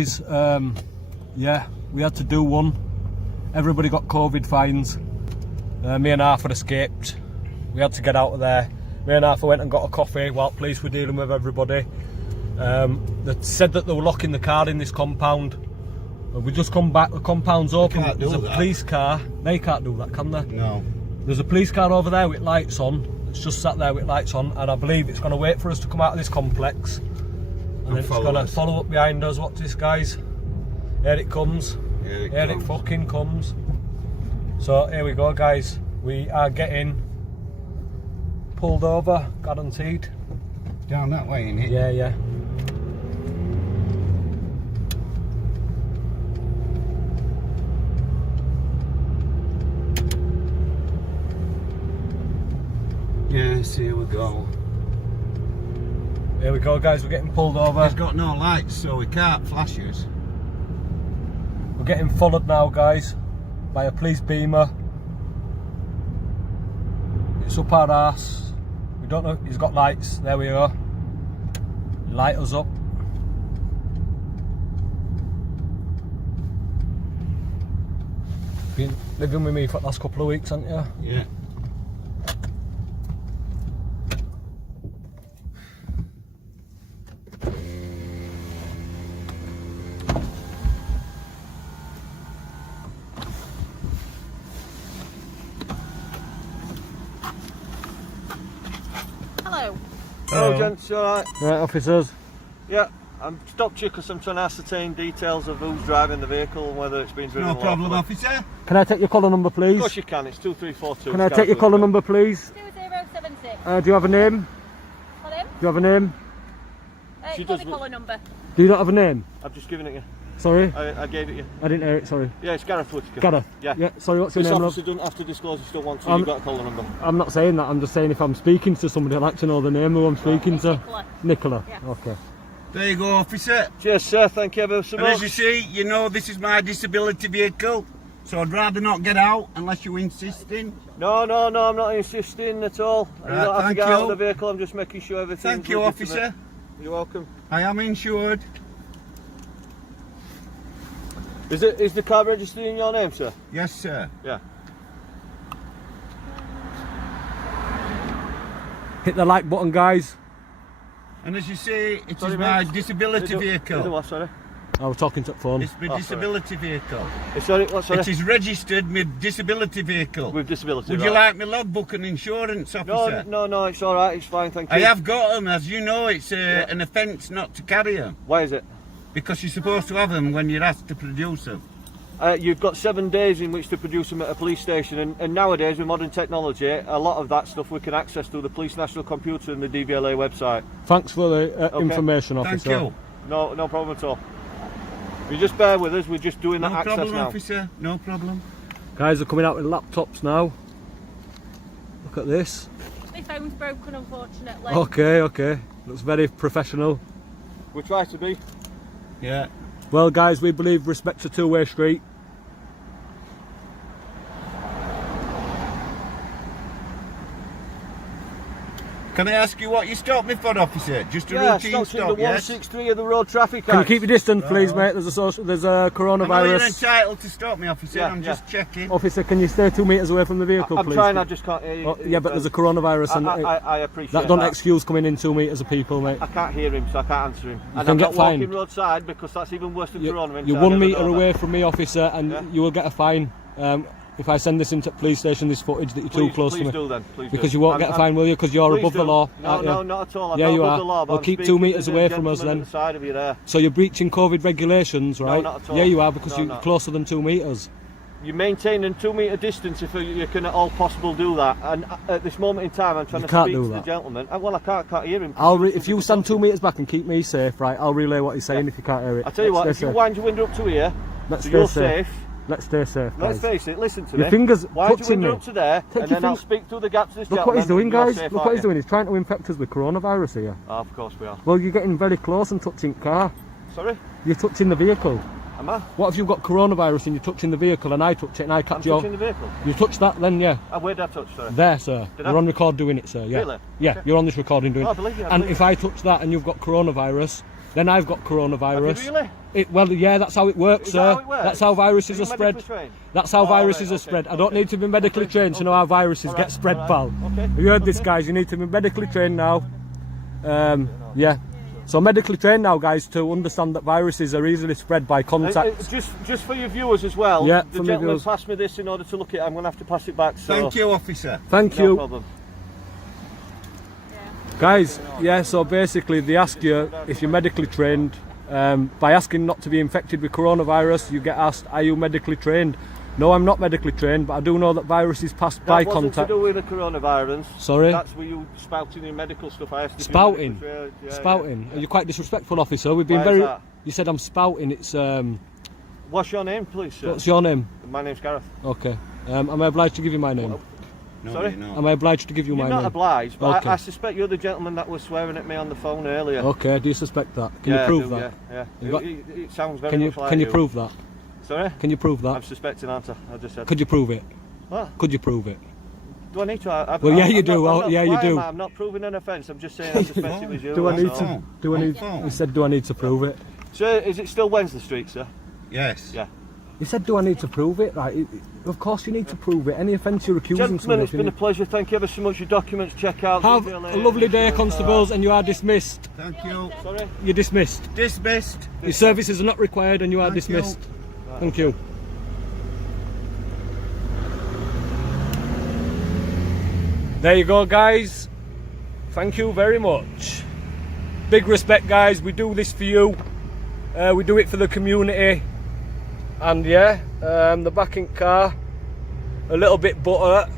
Yeah, we had to do one. Everybody got COVID fines. Me and Arthur escaped. We had to get out of there. Me and Arthur went and got a coffee while police were dealing with everybody. They said that they were locking the car in this compound. We just come back, the compound's open. There's a police car. They can't do that, can they? No. There's a police car over there with lights on. It's just sat there with lights on, and I believe it's going to wait for us to come out of this complex. And then it's going to follow up behind us. Watch this, guys. Here it comes. Here it fucking comes. So here we go, guys. We are getting pulled over, guaranteed. Down that way, innit? Yeah, yeah. Yes, here we go. Here we go, guys. We're getting pulled over. He's got no lights, so we can't flash us. We're getting followed now, guys, by a police beamer. It's up our arse. We don't know. He's got lights. There we are. Light us up. Been living with me for the last couple of weeks, haven't you? Yeah. Hello gents, you alright? Right, officers. Yeah, I'm stopped you because I'm trying to ascertain details of who's driving the vehicle and whether it's been driven No problem, lawfully. officer. Can I take your collar number, please? Of course you can, it's 2342. Can I take your collar number, please? 2076. Do you have a name? Pardon? Do you have a name? She It's got does- the collar number. Do you not have a name? I've just given it you. Sorry? I gave it you. I didn't hear it, sorry. Yeah, it's Gareth Whittaker. Gareth? Yeah. Yeah, sorry, what's your This name, love? officer doesn't have to disclose if you don't want to, I'm- you've got a collar number. I'm not saying that, I'm just saying if I'm speaking to somebody, I'd like to know the name who I'm speaking to. Nicola. Nicola? Yeah. Okay. There you go, officer. Cheers sir, thank you ever so And as you much. see, you know this is my disability vehicle, so I'd rather not get out unless you're insisting. No, I'm not insisting at all. You Right, don't have to thank get out you. of the vehicle, I'm just making sure everything's Thank you, legitimate. officer. You're welcome. I am insured. Is the car registered in your name, sir? Yes, sir. Yeah. Hit the like button, guys. And as you see, it Sorry, is my mate. disability Is it vehicle. what, sorry? I was talking to the phone. It's my sorry. disability vehicle. Sorry, what, sorry? It is registered with disability vehicle. With disability, Would right. you like my logbook and insurance, officer? No, it's alright, it's fine, thank you. I have got them, as you know, it's an offence not to carry them. Why is it? Because you're supposed to have them when you're asked to produce them. You've got 7 days in which to produce them at a police station, and nowadays with modern technology, a lot of that stuff we can access through the Police National Computer and the DVLA website. Thanks for the Okay. information, Thank officer. you. No problem at all. You just bear with us, we're just doing that No access problem, now. officer. No problem. Guys are coming out with laptops now. Look at this. My phone's broken, unfortunately. Okay. Looks very professional. We try to be. Yeah. Well, guys, we believe respect's a two-way street. Can I ask you what you stopped me for, officer? Just a Yeah, routine stopped in stop, the yes? 163 of the Road Traffic Can you Act. keep your distance, please, mate? There's a I know you're coronavirus. entitled to stop me, officer. Yeah, I'm just checking. Officer, can you stay 2 metres away from the vehicle, I'm please? trying, I just can't hear you. Oh, yeah, but there's a coronavirus, and I appreciate that don't excuse coming in 2 metres of people, mate. I can't hear him, so I can't answer him. And can I'm get not walking fined. roadside because that's even worse than Corona. You're 1 metre away from me, officer, and Yeah. you will get a fine. If I send this into the police station, this footage that you're too close to me. Please do then. Please Because do. you won't get a fine, will you? Because you're Please above the do. law. No, aren't you? no, not at all. I'm Yeah, not you above are. the law, but Well, I'm keep 2 speaking metres to the away from us gentleman then. at the side of you there. So you're breaching COVID regulations, right? not at all. Yeah, you are, because No, you're not. closer than 2 metres. You're maintaining 2 metre distance if you can at all possible do that. And at this moment in time, I'm trying You to can't speak do to the that. gentleman. Well, I can't hear him. If you stand 2 metres back and keep me safe, right, I'll relay what he's saying if you can't hear it. I tell you what, Let's if you stay safe. wind your window up to here, Let's so stay you're safe. safe. Let's stay safe, Let's guys. face it, listen to Your me. fingers Wind your touching window me. up to there, Take and your then I'll fing- speak through the gap to this Look gentleman. what he's doing, You're guys. safe, Look what aren't he's you? doing. He's trying to infect us with coronavirus here. Oh, of course we are. Well, you're getting very close and touching the car. Sorry? You're touching the vehicle. Am I? What if you've got coronavirus and you're touching the vehicle and I touch it and I catch I'm you? touching the vehicle. You touch that, then yeah. Where did I touch, sorry? There, sir. Did You're I? on record doing it, sir. Yeah. Really? Yeah, Okay. you're on this recording doing Oh, I it. believe you, I And believe if I touch that and you've got coronavirus, then I've got coronavirus. Have you really? Well, yeah, that's how it works, Is sir. that how it works? That's how viruses Are are you spread. medically trained? That's how Oh, viruses right, are spread. okay. I don't need to be medically trained to know how viruses All get right, spread, all right. pal. Okay, You heard this, okay. guys. You need to be medically trained now. Yeah. So medically trained now, guys, to understand that viruses are easily spread by contact. Just for your viewers as well, Yeah, the for my gentleman viewers. passed me this in order to look at it. I'm going to have to pass it back. So Thank you, officer. Thank no you. problem. Guys, yeah, so basically they ask you if you're medically trained. By asking not to be infected with coronavirus, you get asked, are you medically trained? No, I'm not medically trained, but I do know that viruses pass by That wasn't contact. to do with the coronavirus. Sorry? That's where you spouting your medical stuff. I asked if you Spouting? were medically trained. Yeah, Spouting? You're quite disrespectful, officer. We've been Why is very... that? You said I'm spouting. It's... What's your name, please, sir? What's your name? My name's Gareth. Okay. Am I obliged to give you my name? No, Sorry? you're not. Am I obliged to give you You're my not name? obliged, but Okay. I suspect you're the gentleman that was swearing at me on the phone earlier. Okay, do you suspect that? Can Yeah, you prove I do, that? Yeah, You yeah. got- It sounds very Can you much like can you prove that? Sorry? Can you prove I'm that? suspecting, aren't I? I just said. Could you prove it? What? Could you prove it? Do I need to? Well, yeah, you do. Yeah, you do. I'm not proving an offence. I'm just saying I suspect it was you. Do I need that's to? all. Do I need? phone. He said, do I need to prove it? Sir, is it still Wednesday Street, sir? Yes. Yeah. He said, do I need to prove it? Right. Of course you need to prove it. Any offence you're accusing Gentlemen, someone it's of. been a pleasure. Thank you ever so much. Your documents, check out. Have leave your a lovely day, name, constables, and you are dismissed. Thank you. Sorry? You're dismissed. Dismissed. Your services are not required, and you are Thank dismissed. you. Thank you. There you go, guys. Thank you very much. Big respect, guys. We do this for you. We do it for the community. And yeah, the backing car, a little bit butter,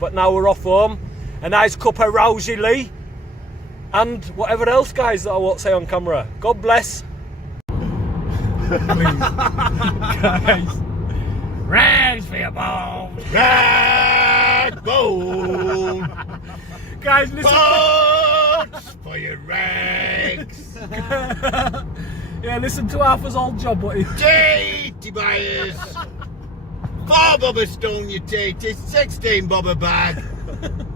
but now we're off home. A nice cup of Rousey Lee. And whatever else, guys, that I won't say on camera. God bless. Guys. Rags for your bones. Rag bone. Guys, listen. Bones for your rags. Yeah, listen to Arthur's old job, what he... Tatey buyers. 4 bobber stone you tatey, 16 bobber bag.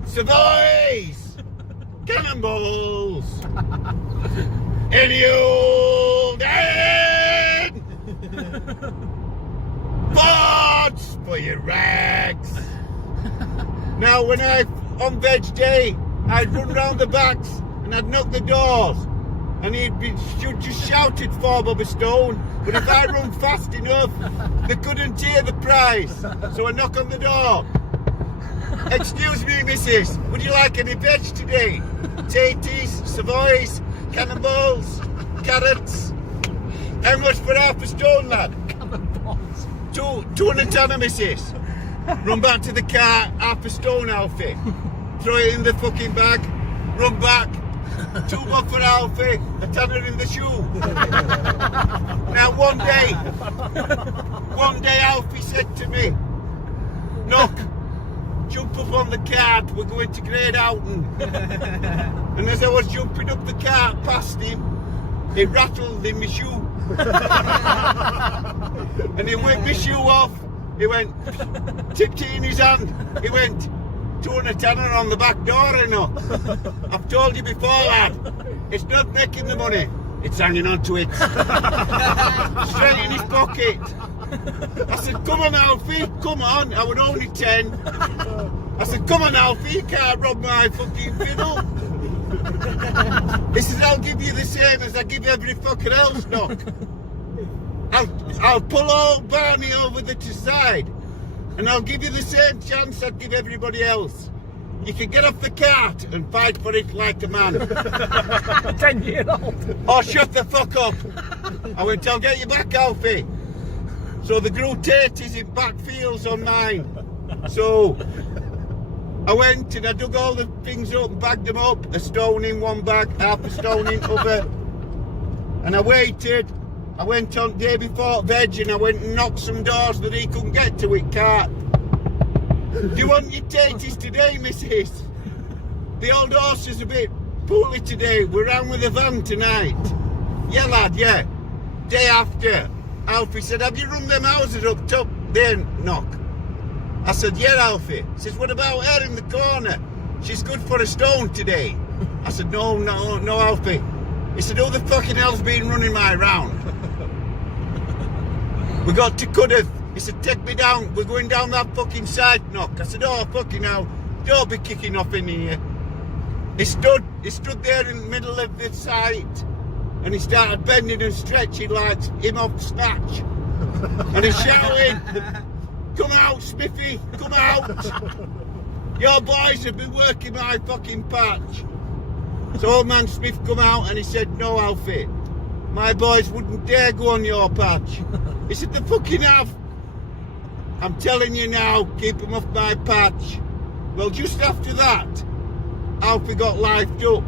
Savoys. Cannonballs. In the old head. Pots for your rags. Now when on veg day, I'd run round the backs and I'd knock the doors and she'd just shouted 4 bob a stone, but if I run fast enough, they couldn't hear the price, so I knock on the door. Excuse me, missus, would you like any veg today? Taties, Savoys, cannonballs, carrots. How much for half a stone, lad? Cannonballs. 200 tenner, missus. Run back to the car, half a stone Alfie. Throw it in the fucking bag, run back. 2 bob for Alfie, a tenner in the shoe. Now one day Alfie said to me, "Look, jump up on the cart, we're going to Great Houghton." And as I was jumping up the cart past him, it rattled in my shoe. And he whipped my shoe off. He went, tipped it in his hand. He went, 200 tenner on the back door, you know. I've told you before, lad, it's not making the money, it's hanging on to it. Straight in his pocket. I said, come on, Alfie, come on. I was only 10. I said, come on, Alfie, you can't rob my fucking fiddle. He says, I'll give you the same as I give every fucker else, Doc. I'll pull old Barney over the side and I'll give you the same chance I'd give everybody else. You can get off the cart and fight for it like a man. 10-year-old. Oh, shut the fuck up. I went, I'll get you back, Alfie. So the grew taties in back fields on mine. So I went and I dug all the things up and bagged them up. A stone in one bag, half a stone in other. And I waited. I went on day before veg and I went and knocked some doors that he couldn't get to with cart. Do you want your taties today, missus? The old horse is a bit poorly today. We're round with a van tonight. Yeah, lad, yeah. Day after, Alfie said, have you run them houses up top there, knock? I said, yeah, Alfie. He says, what about her in the corner? She's good for a stone today. I said, no, Alfie. He said, who the fucking hell's been running my round? We got to Cudworth. He said, take me down. We're going down that fucking side knock. I said, oh, fucking hell. Don't be kicking off in here. He stood there in the middle of the site and he started bending and stretching like him off Snatch. And he's shouting, come out, Smithy, come out. Your boys have been working my fucking patch. So old man Smith come out and he said, no, Alfie, my boys wouldn't dare go on your patch. He said, they fucking have. I'm telling you now, keep them off my patch. Well, just after that, Alfie got lifed up.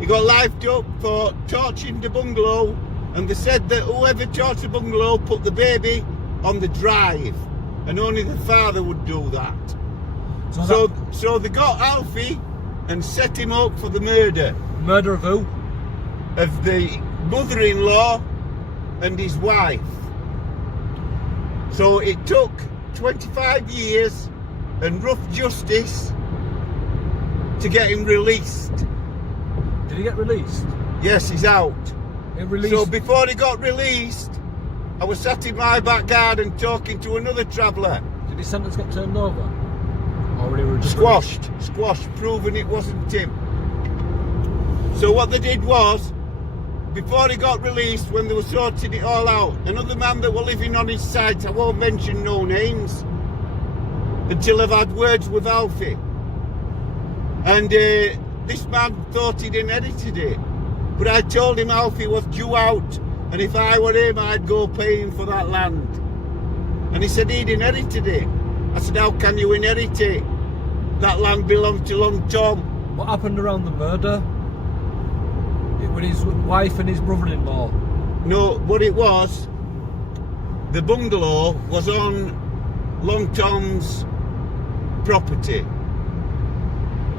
He got lifed up for torching the bungalow, and they said that whoever torched the bungalow put the baby on the drive, and only the father would do that. So they got Alfie and set him up for the murder. Murder of who? Of the mother-in-law and his wife. So it took 25 years and rough justice to get him released. Did he get released? Yes, he's out. He released. So before he got released, I was sat in my back garden talking to another traveller. Did his sentence get turned over? Or he was just Squashed, proving it wasn't him. So what they did was, before he got released, when they were sorting it all out, another man that were living on his site, I won't mention no names, until I've had words with Alfie. And this man thought he'd inherited it. But I told him Alfie was due out, and if I were him, I'd go pay him for that land. And he said he'd inherited it. I said, how can you inherit it? That land belonged to Long Tom. What happened around the murder? With his wife and his brother-in-law? No, what it was, the bungalow was on Long Tom's property.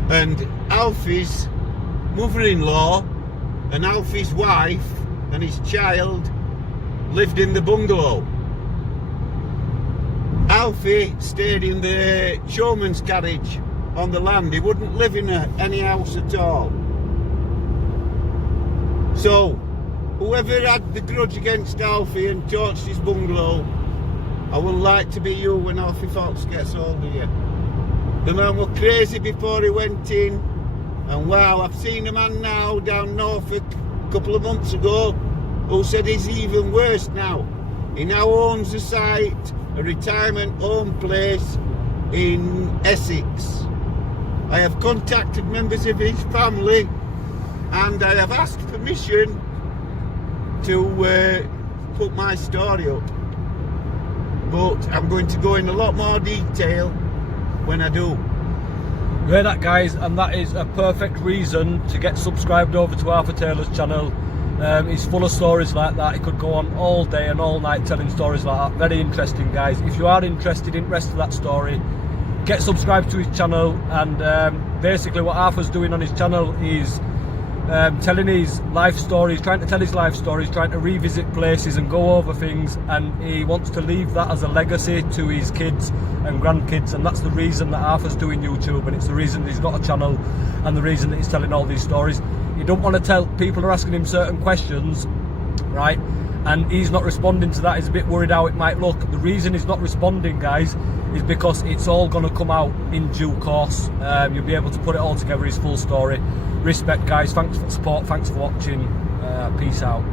And Alfie's mother-in-law and Alfie's wife and his child lived in the bungalow. Alfie stayed in the showman's carriage on the land. He wouldn't live in any house at all. So, whoever had the grudge against Alfie and torched his bungalow, I wouldn't like to be you when Alfie Fox gets hold of you. The man was crazy before he went in, and wow, I've seen a man now down Norfolk a couple of months ago who said he's even worse now. He now owns a site, a retirement home place in Essex. I have contacted members of his family and I have asked permission to put my story up. But I'm going to go in a lot more detail when I do. You hear that, guys, and that is a perfect reason to get subscribed over to Arthur Taylor's channel. He's full of stories like that. He could go on all day and all night telling stories like that. Very interesting, guys. If you are interested in the rest of that story, get subscribed to his channel. And basically what Arthur's doing on his channel is telling his life stories, trying to tell his life stories, trying to revisit places and go over things, and he wants to leave that as a legacy to his kids and grandkids, and that's the reason that Arthur's doing YouTube, and it's the reason that he's got a channel and the reason that he's telling all these stories. He don't want to tell, people are asking him certain questions, right, and he's not responding to that. He's a bit worried how it might look. The reason he's not responding, guys, is because it's all going to come out in due course. You'll be able to put it all together, his full story. Respect, guys. Thanks for the support. Thanks for watching. Peace out.